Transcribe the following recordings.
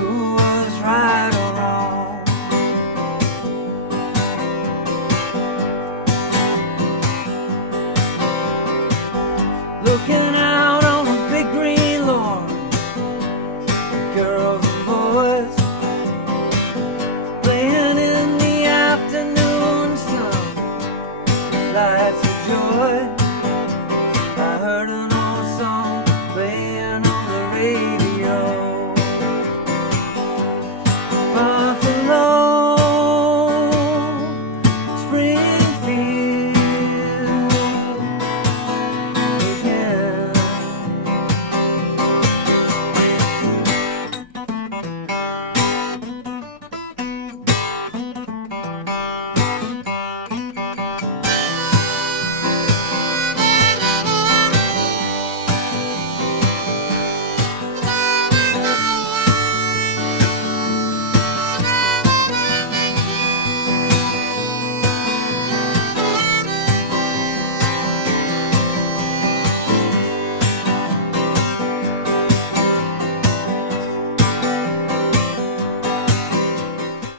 who was right or wrong. Looking out on a big green lawn, girls and boys playing in the afternoon sun. Life's a joy. I heard an old song playing on the radio. Buffalo, Springfield again.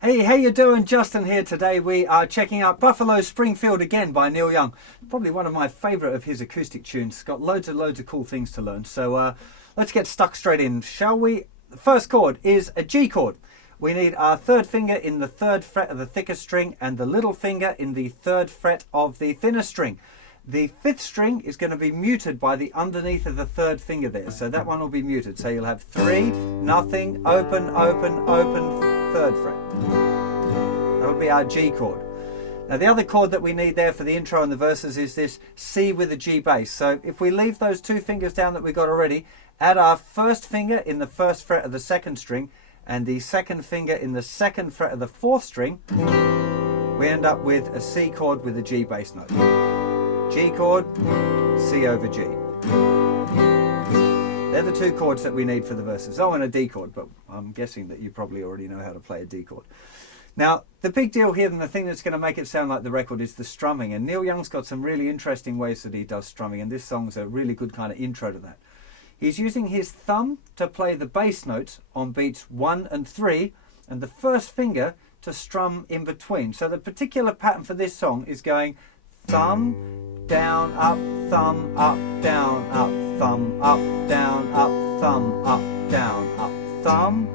Hey, how you doing? Justin here. Today we are checking out Buffalo Springfield again by Neil Young. Probably one of my favourite of his acoustic tunes. It's got loads of cool things to learn. So let's get stuck straight in, shall we? The first chord is a G chord. We need our third finger in the third fret of the thicker string and the little finger in the third fret of the thinner string. The fifth string is going to be muted by the underneath of the third finger there. So that one will be muted. So you'll have 3, nothing, open, open, open, third fret. That'll be our G chord. Now the other chord that we need there for the intro and the verses is this C with a G bass. So if we leave those 2 fingers down that we got already, add our first finger in the first fret of the second string and the second finger in the second fret of the fourth string, we end up with a C chord with a G bass note. G chord, C over G. They're the 2 chords that we need for the verses. Oh, and a D chord, but I'm guessing that you probably already know how to play a D chord. Now, the big deal here and the thing that's going to make it sound like the record is the strumming. And Neil Young's got some really interesting ways that he does strumming, and this song's a really good kind of intro to that. He's using his thumb to play the bass notes on beats 1 and 3, and the first finger to strum in between. So the particular pattern for this song is going thumb, down, up, thumb, up, down, up, thumb, up, down, up, thumb, up, down, up, thumb,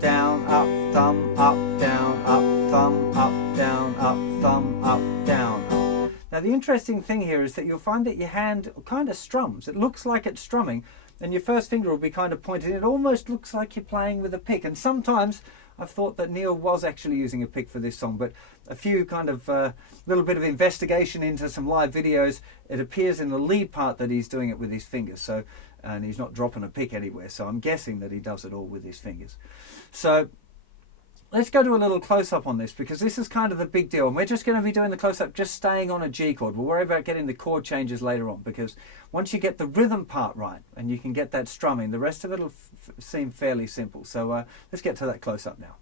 down, up, thumb, up, down, up, thumb, up, down, up, thumb, up, down, up. Now the interesting thing here is that you'll find that your hand kind of strums. It looks like it's strumming, and your first finger will be kind of pointed. It almost looks like you're playing with a pick, and sometimes I've thought that Neil was actually using a pick for this song, but a few kind of little bit of investigation into some live videos, it appears in the lead part that he's doing it with his fingers. So, and he's not dropping a pick anywhere. So I'm guessing that he does it all with his fingers. So let's go to a little close-up on this, because this is kind of the big deal. And we're just going to be doing the close-up just staying on a G chord. We'll worry about getting the chord changes later on, because once you get the rhythm part right and you can get that strumming, the rest of it will seem fairly simple. So let's get to that close-up now.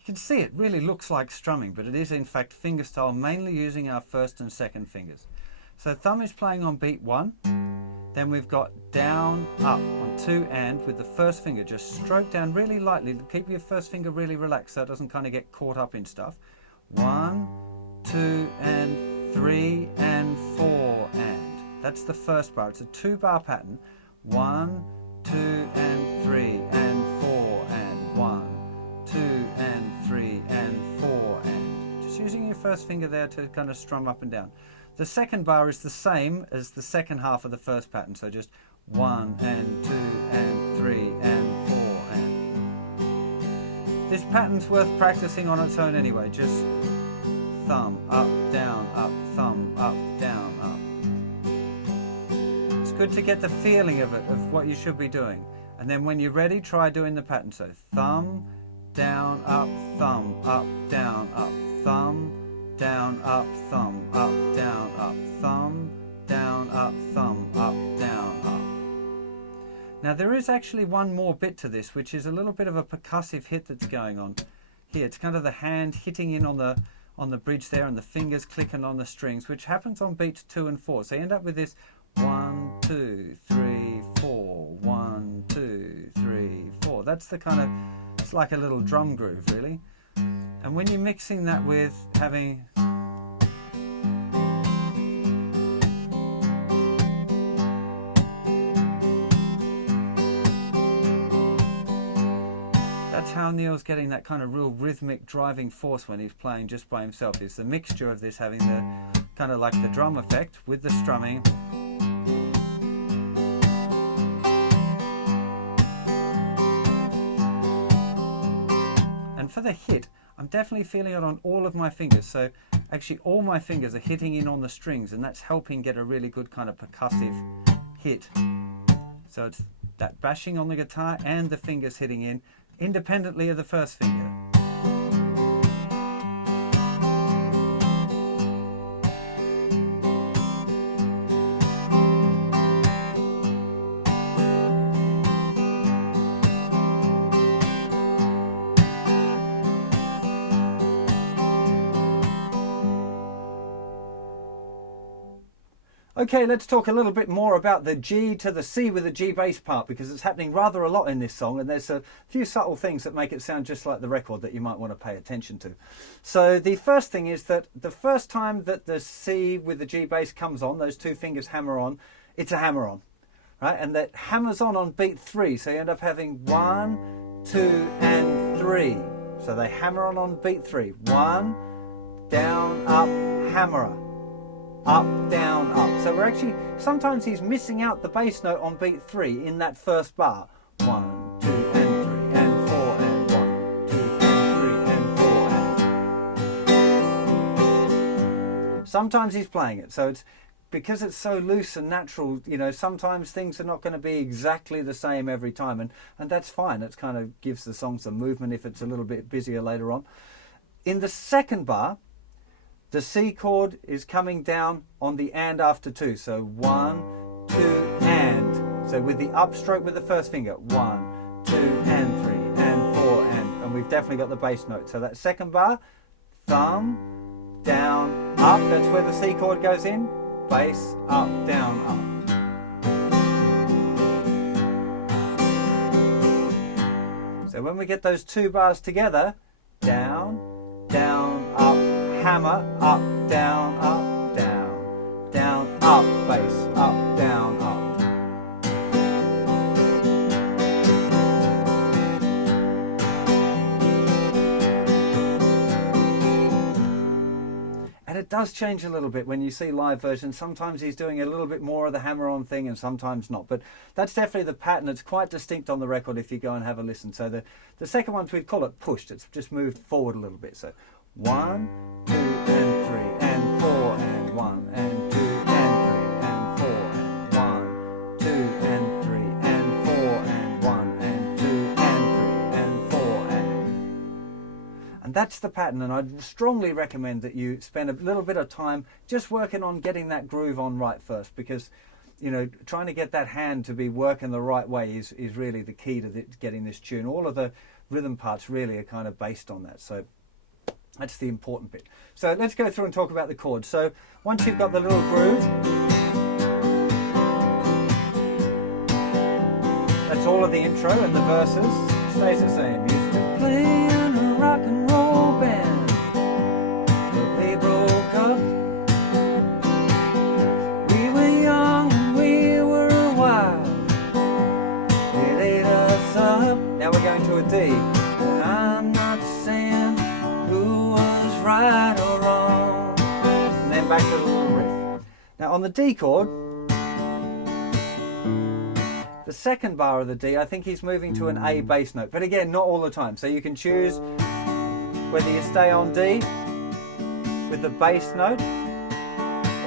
You can see it really looks like strumming, but it is in fact fingerstyle, mainly using our first and second fingers. So thumb is playing on beat 1, then we've got down, up on 2 and with the first finger just stroke down really lightly. Keep your first finger really relaxed so it doesn't kind of get caught up in stuff. 1, 2 and 3 and 4 and. That's the first bar. It's a 2-bar pattern. 1, 2 and 3 and 4 and 1, 2 and 3 and 4 and. Just using your first finger there to kind of strum up and down. The second bar is the same as the second half of the first pattern, so just 1 and 2 and 3 and 4 and. This pattern's worth practicing on its own anyway. Just thumb, up, thumb, up, down, up. It's good to get the feeling of it, of what you should be doing. And then when you're ready, try doing the pattern. So thumb, down, up, thumb, up, down, up, thumb, down, up, thumb, up, down, up, thumb, down, up, thumb, up, down, up. Now there is actually one more bit to this, which is a little bit of a percussive hit that's going on here. It's kind of the hand hitting in on the on the bridge there, and the fingers clicking on the strings, which happens on beats 2 and 4. So you end up with this 1, 2, 3, 4, 1, 2, 3, 4. That's the kind of, it's like a little drum groove really. And when you're mixing that with having that's how Neil's getting that kind of real rhythmic driving force when he's playing just by himself. It's the mixture of this having the kind of like the drum effect with the strumming. And for the hit, I'm definitely feeling it on all of my fingers. So actually all my fingers are hitting in on the strings, and that's helping get a really good kind of percussive hit. So it's that bashing on the guitar and the fingers hitting in, independently of the first finger. Okay, let's talk a little bit more about the G to the C with the G bass part, because it's happening rather a lot in this song, and there's a few subtle things that make it sound just like the record that you might want to pay attention to. So the first thing is that the first time that the C with the G bass comes on, those two fingers hammer on, it's a hammer on, right? And that hammers on beat 3, so you end up having 1, 2 and 3. So they hammer on beat 3. 1, down, up, hammerer. Up, down, up. So we're actually, sometimes he's missing out the bass note on beat 3 in that first bar. 1, 2 and 3 and 4 and 1, 2 and 3 and 4 and. Sometimes he's playing it, so it's because it's so loose and natural, you know, sometimes things are not going to be exactly the same every time, and that's fine. It kind of gives the song some movement if it's a little bit busier later on. In the second bar, the C chord is coming down on the and after 2. So 1, 2 and. So with the upstroke with the first finger. 1, 2 and 3 and 4 and we've definitely got the bass note. So that second bar, thumb, down, up. That's where the C chord goes in. Bass, up, down, up. So when we get those two bars together, down, down, up, hammer, up, down, up, bass, up, down, up. And it does change a little bit when you see live versions. Sometimes he's doing a little bit more of the hammer-on thing and sometimes not. But that's definitely the pattern. It's quite distinct on the record if you go and have a listen. So the second one, we'd call it pushed. It's just moved forward a little bit. So 1, 2 and 3 and 4 and 1 and 2 and 3 and 4 and 1, 2 and 3 and 4 and 1 and 2 and 3 and 4 and that's the pattern. And I'd strongly recommend that you spend a little bit of time just working on getting that groove on right first, because you know, trying to get that hand to be working the right way is really the key to getting this tune. All of the rhythm parts really are kind of based on that. So that's the important bit. So let's go through and talk about the chords. So once you've got the little groove, that's all of the intro, and the verses stays the same. Used to play in a rock and roll band, but they broke up. We were young and we were wild. They laid us up. Now we're going to a D. And I'm not saying who was right or wrong. And then back to the little riff. Now on the D chord, the second bar of the D, I think he's moving to an A bass note. But again, not all the time. So you can choose whether you stay on D with the bass note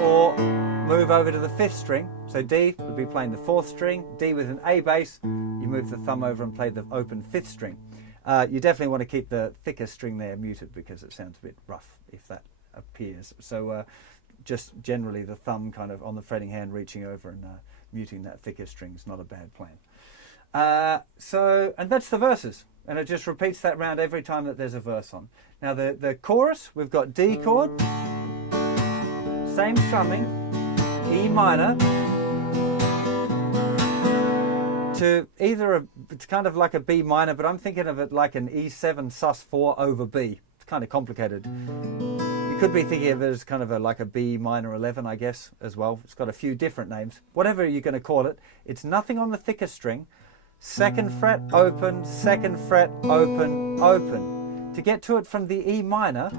or move over to the 5th string. So D would be playing the 4th string, D with an A bass, you move the thumb over and play the open 5th string. You definitely want to keep the thicker string there muted because it sounds a bit rough if that appears. So just generally the thumb kind of on the fretting hand reaching over and muting that thicker string is not a bad plan. And that's the verses. And it just repeats that round every time that there's a verse on. Now the chorus, we've got D chord, same strumming, E minor, to either it's kind of like a B minor, but I'm thinking of it like an E7 sus4 over B. It's kind of complicated. You could be thinking of it as kind of like a B minor 11, I guess, as well. It's got a few different names. Whatever you're going to call it, it's nothing on the thicker string. 2nd fret, open, 2nd fret, open, open. To get to it from the E minor,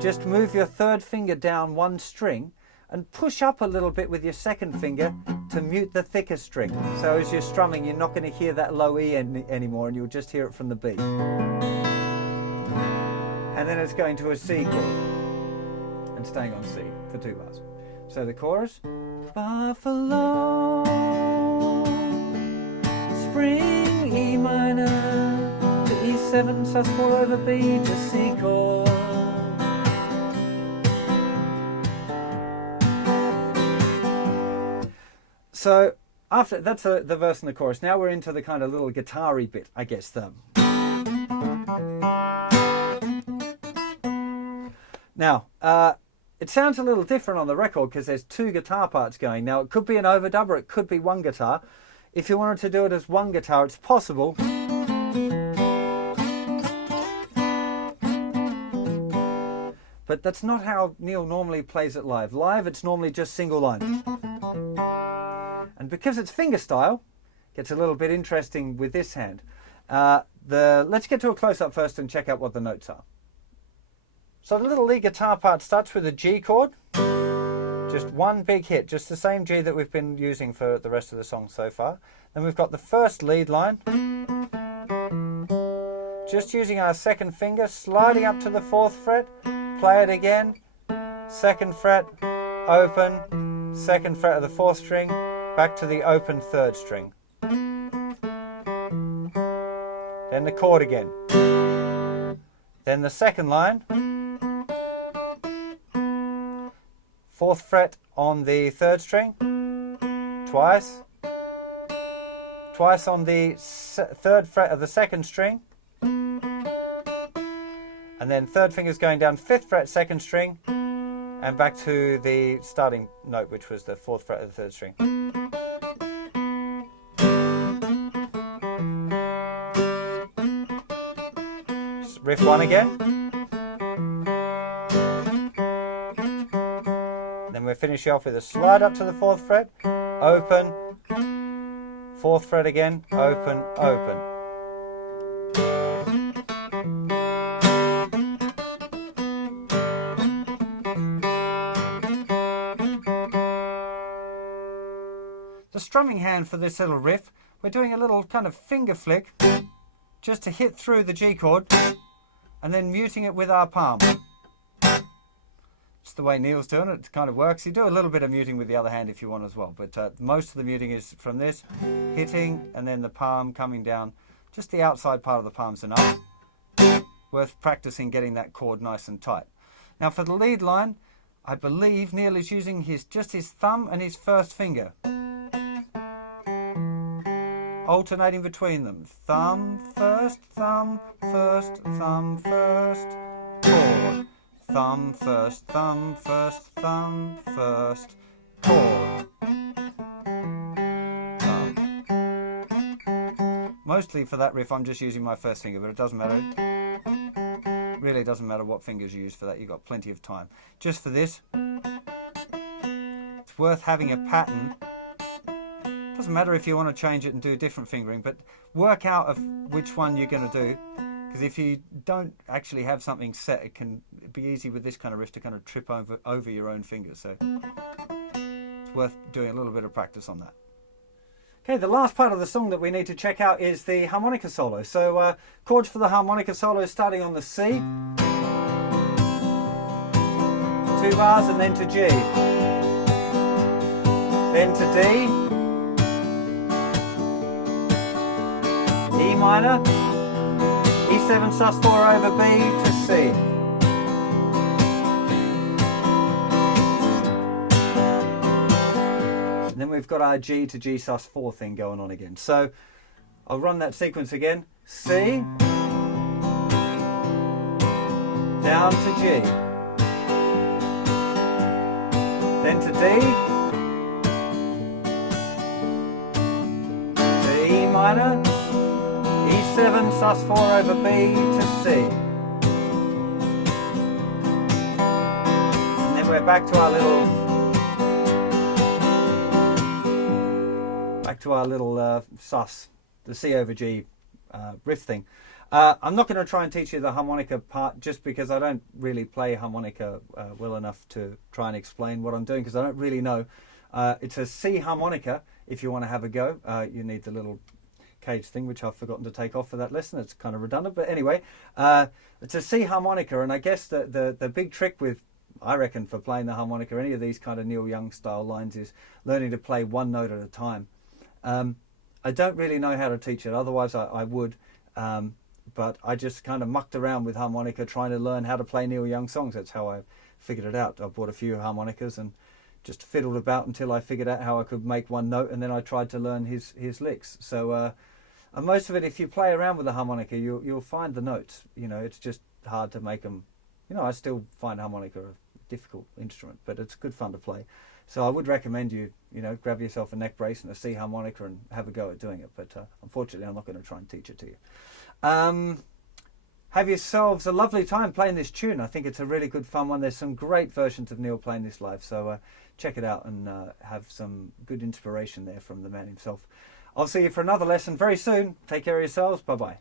just move your 3rd finger down 1 string and push up a little bit with your 2nd finger to mute the thicker string. So as you're strumming, you're not going to hear that low E anymore, and you'll just hear it from the B. And then it's going to a C chord and staying on C for 2 bars. So the chorus, Buffalo, Spring, E minor, to E7, sus4 over B, to C chord. So after that's the verse and the chorus. Now we're into the kind of little guitar-y bit, I guess. Now, it sounds a little different on the record because there's 2 guitar parts going. Now, it could be an overdub or it could be 1 guitar. If you wanted to do it as 1 guitar, it's possible. But that's not how Neil normally plays it live. Live, it's normally just single line. And because it's fingerstyle, it gets a little bit interesting with this hand. Let's get to a close-up first and check out what the notes are. So the little lead guitar part starts with a G chord. Just 1 big hit, just the same G that we've been using for the rest of the song so far. Then we've got the first lead line. Just using our 2nd finger, sliding up to the 4th fret. Play it again. 2nd fret, open. 2nd fret of the 4th string. Back to the open 3rd string. Then the chord again. Then the 2nd line. 4th fret on the 3rd string. Twice. Twice on the 3rd fret of the 2nd string. And then 3rd finger's going down 5th fret 2nd string. And back to the starting note, which was the 4th fret of the 3rd string. Riff 1 again. Then we'll finish off with a slide up to the 4th fret, open, 4th fret again, open, open. The strumming hand for this little riff, we're doing a little kind of finger flick just to hit through the G chord and then muting it with our palm. It's the way Neil's doing it. It kind of works. You do a little bit of muting with the other hand if you want as well, but most of the muting is from this, hitting, and then the palm coming down. Just the outside part of the palm's enough. Worth practicing getting that chord nice and tight. Now for the lead line, I believe Neil is using just his thumb and his 1st finger, alternating between them. Thumb first, thumb first, thumb first, chord. Thumb first, thumb first, thumb first, chord. Thumb. Mostly for that riff I'm just using my 1st finger, but it doesn't matter. Really doesn't matter what fingers you use for that, you've got plenty of time. Just for this, it's worth having a pattern. Doesn't matter if you want to change it and do different fingering, but work out of which one you're going to do, because if you don't actually have something set, it can be easy with this kind of riff to kind of trip over your own fingers. So it's worth doing a little bit of practice on that. Okay, the last part of the song that we need to check out is the harmonica solo. So chords for the harmonica solo starting on the C, 2 bars, and then to G, then to D, E minor, E7 sus4 over B to C. And then we've got our G to G sus4 thing going on again. So I'll run that sequence again. C, down to G, then to D, to E minor, E7, sus4 over B to C. And then we're back to our little sus, the C over G riff thing. I'm not going to try and teach you the harmonica part just because I don't really play harmonica well enough to try and explain what I'm doing, because I don't really know. It's a C harmonica. If you want to have a go, you need the little cage thing, which I've forgotten to take off for that lesson. It's kind of redundant, but anyway, it's a C harmonica, and I guess the big trick with, I reckon, for playing the harmonica, any of these kind of Neil Young style lines, is learning to play one note at a time. I don't really know how to teach it, otherwise I would, but I just kind of mucked around with harmonica trying to learn how to play Neil Young songs. That's how I figured it out. I bought a few harmonicas and just fiddled about until I figured out how I could make one note, and then I tried to learn his licks. So and most of it, if you play around with the harmonica, you'll find the notes. You know, it's just hard to make them. You know, I still find harmonica a difficult instrument, but it's good fun to play. So I would recommend you grab yourself a neck brace and a C harmonica and have a go at doing it. But unfortunately, I'm not going to try and teach it to you. Have yourselves a lovely time playing this tune. I think it's a really good fun one. There's some great versions of Neil playing this live, so check it out and have some good inspiration there from the man himself. I'll see you for another lesson very soon. Take care of yourselves. Bye-bye.